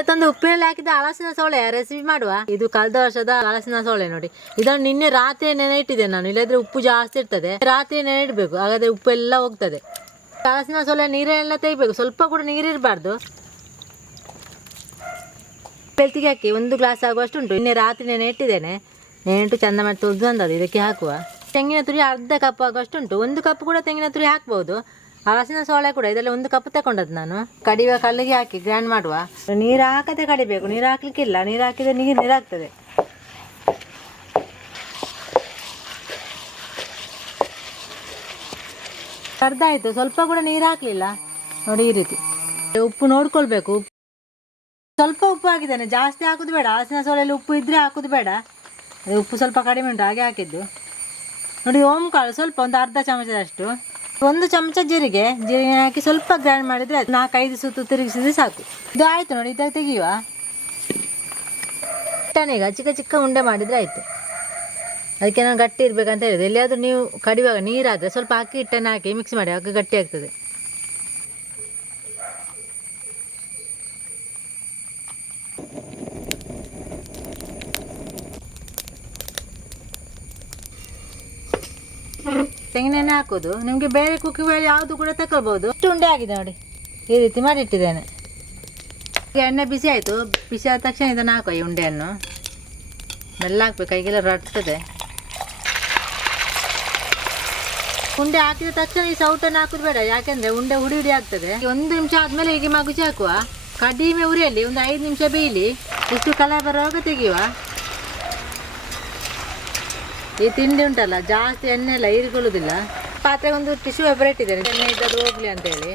ಇವತ್ತೊಂದು ಉಪ್ಪಿನಲ್ಲಿ ಹಾಕಿದ ಹಲಸಿನ ಸೋಳೆ ರೆಸಿಪಿ ಮಾಡುವ? ಇದು ಕಳೆದ ವರ್ಷದ ಹಲಸಿನ ಸೋಳೆ ನೋಡಿ. ಇದನ್ನು ನಿನ್ನೆ ರಾತ್ರಿ ನೆನೆ ಇಟ್ಟಿದ್ದೆ ನಾನು. ಇಲ್ಲದ್ರೆ ಉಪ್ಪು ಜಾಸ್ತಿ ಇರ್ತದೆ. ರಾತ್ರಿ ನೆನೆ ಇಡಬೇಕು ಹಾಗಾದ್ರೆ ಉಪ್ಪು ಎಲ್ಲ ಹೋಗ್ತದೆ. ಹಲಸಿನ ಸೋಳೆ ನೀರೆಲ್ಲ ತೆಗಿಬೇಕು. ಸ್ವಲ್ಪ ಕೂಡ ನೀರಿರಬಾರ್ದು. ಬೆಳ್ತಿಗೆ ಹಾಕಿ ಒಂದು ಗ್ಲಾಸ್ ಆಗುವಷ್ಟು ಉಂಟು. ನಿನ್ನೆ ರಾತ್ರಿ ನೆನೆ ಇಟ್ಟಿದ್ದೇನೆ ನೆನೆಟ್ಟು ಚಂದ ಮಾಡಿ ತೊಳೆದು ಇದಕ್ಕೆ ಹಾಕುವ. ತೆಂಗಿನ ತುರಿ ಅರ್ಧ ಕಪ್ ಆಗುವಷ್ಟು ಉಂಟು. ಒಂದು ಕಪ್ ಕೂಡ ತೆಂಗಿನ ತುರಿ ಹಾಕ್ಬೋದು. ಹಲಸಿನ ಸೋಳೆ ಕೂಡ ಇದರಲ್ಲಿ ಒಂದು ಕಪ್ ತಗೊಂಡದ್ದು ನಾನು. ಕಡಿಯುವ ಕಲ್ಲಿಗೆ ಹಾಕಿ ಗ್ರೈಂಡ್ ಮಾಡುವ. ನೀರು ಹಾಕದೆ ಕಡಿಬೇಕು. ನೀರು ಹಾಕ್ಲಿಕ್ಕಿಲ್ಲ. ನೀರು ಹಾಕಿದ್ರೆ ನೀರು ನೀರಾಗ್ತದೆ. ಅರ್ಧ ಆಯಿತು. ಸ್ವಲ್ಪ ಕೂಡ ನೀರು ಹಾಕಲಿಲ್ಲ. ನೋಡಿ ಈ ರೀತಿ. ಉಪ್ಪು ನೋಡ್ಕೊಳ್ಬೇಕು. ಸ್ವಲ್ಪ ಉಪ್ಪು ಹಾಕಿದ್ದೇನೆ. ಜಾಸ್ತಿ ಹಾಕೋದು ಬೇಡ. ಹಸಿನ ಸೋಳೆಯಲ್ಲಿ ಉಪ್ಪು ಇದ್ರೆ ಹಾಕೋದು ಬೇಡ. ಉಪ್ಪು ಸ್ವಲ್ಪ ಕಡಿಮೆ ಉಂಟು. ಹಾಗೆ ಹಾಕಿದ್ದು. ನೋಡಿ ಓಮ್ ಕಾಳು ಸ್ವಲ್ಪ ಒಂದು ಅರ್ಧ ಚಮಚದಷ್ಟು. ಒಂದು ಚಮಚ ಜೀರಿಗೆ ಜೀರಿಗೆ ಹಾಕಿ ಸ್ವಲ್ಪ ಗ್ರೈಂಡ್ ಮಾಡಿದ್ರೆ. ನಾಲ್ಕೈದು ಸುತ್ತು ತಿರುಗಿಸಿದ್ರೆ ಸಾಕು. ಇದು ಆಯ್ತು ನೋಡಿ ಇದಾಗ ತೆಗೆಯುವ. ಈಗ ಚಿಕ್ಕ ಚಿಕ್ಕ ಉಂಡೆ ಮಾಡಿದ್ರೆ ಆಯ್ತು. ಅದಕ್ಕೆ ನಾನು ಗಟ್ಟಿ ಇರಬೇಕಂತ ಹೇಳಿದೆ. ಎಲ್ಲಿಯಾದರೂ ನೀವು ಕಡಿಯುವಾಗ ನೀರಾದರೆ ಸ್ವಲ್ಪ ಅಕ್ಕಿ, ಹಿಟ್ಟನ್ನು ಹಾಕಿ ಮಿಕ್ಸ್ ಮಾಡಿ ಆಗ ಗಟ್ಟಿ ಆಗ್ತದೆ. ತೆಂಗಿನೆಣ್ಣೆ ಹಾಕೋದು. ನಿಮಗೆ ಬೇರೆ ಕುಕ್ಕಿ ಬೇಳೆ ಯಾವುದು ಕೂಡ ತಗೊಳ್ಬೋದು ಇಷ್ಟು ಉಂಡೆ ಆಗಿದೆ ನೋಡಿ. ಈ ರೀತಿ ಮಾಡಿಟ್ಟಿದ್ದೇನೆ. ಈಗ ಎಣ್ಣೆ ಬಿಸಿ ಆಯಿತು. ಬಿಸಿ ಆದ ತಕ್ಷಣ ಇದನ್ನು ಹಾಕುವ ಈ ಉಂಡೆಯನ್ನು. ಮೆಲ್ಲ ಹಾಕ್ಬೇಕು. ಕೈಗೆಲ್ಲ ರಟ್ತದೆ. ಉಂಡೆ ಹಾಕಿದ ತಕ್ಷಣ ಈ ಸೌಟನ್ನು ಹಾಕೋದು ಬೇಡ. ಯಾಕೆಂದರೆ ಉಂಡೆ ಹುಡಿ ಹುಡಿ ಆಗ್ತದೆ. ಒಂದು ನಿಮಿಷ ಆದಮೇಲೆ ಹೀಗೆ ಮಗುಚಿ ಹಾಕುವ. ಕಡಿಮೆ ಉರಿಯಲ್ಲಿ ಒಂದು ಐದು ನಿಮಿಷ ಬೇಯಲಿ. ಇಷ್ಟು ಕಲರ್ ಬರುವಾಗ ತೆಗೆಯುವ. ಈ ತಿಂಡಿ ಉಂಟಲ್ಲ, ಜಾಸ್ತಿ ಎಣ್ಣೆ ಎಲ್ಲ ಹೀರಿಕೊಳ್ಳುವುದಿಲ್ಲ ಪಾತ್ರೆ ಒಂದು ಟಿಶ್ಯೂ ಪೇಪರ್ ಇಟ್ಟಿದ್ದೇನೆ. ಎಣ್ಣೆ ಇದ್ದದ್ದು ಹೋಗ್ಲಿ ಅಂತೇಳಿ.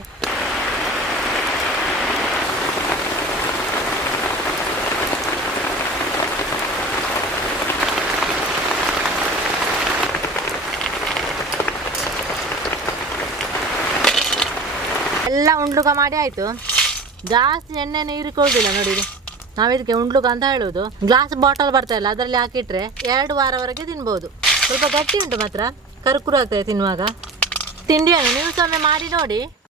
ಎಲ್ಲ ಉಂಡುಗ ಮಾಡಿ ಆಯಿತು. ಜಾಸ್ತಿ ಎಣ್ಣೆನ ಹೀರಿಕೊಳ್ಳುವುದಿಲ್ಲ ನೋಡಿ ಇದು ನಾವು ಇದಕ್ಕೆ ಉಂಡ್ಲುಕ ಅಂತ ಹೇಳುವುದು ಗ್ಲಾಸ್ ಬಾಟಲ್ ಬರ್ತಾ ಇಲ್ಲ ಅದರಲ್ಲಿ ಹಾಕಿಟ್ರೆ ಎರಡು ವಾರವರೆಗೆ ತಿನ್ಬೋದು. ಸ್ವಲ್ಪ ಗಟ್ಟಿ ಉಂಟು ಮಾತ್ರ. ಕರ್ಕುರು ಆಗ್ತದೆ ತಿನ್ನುವಾಗ. ತಿಂಡಿಯನ್ನು ನೀವು ಸೊಮ್ಮೆ ಮಾಡಿ ನೋಡಿ.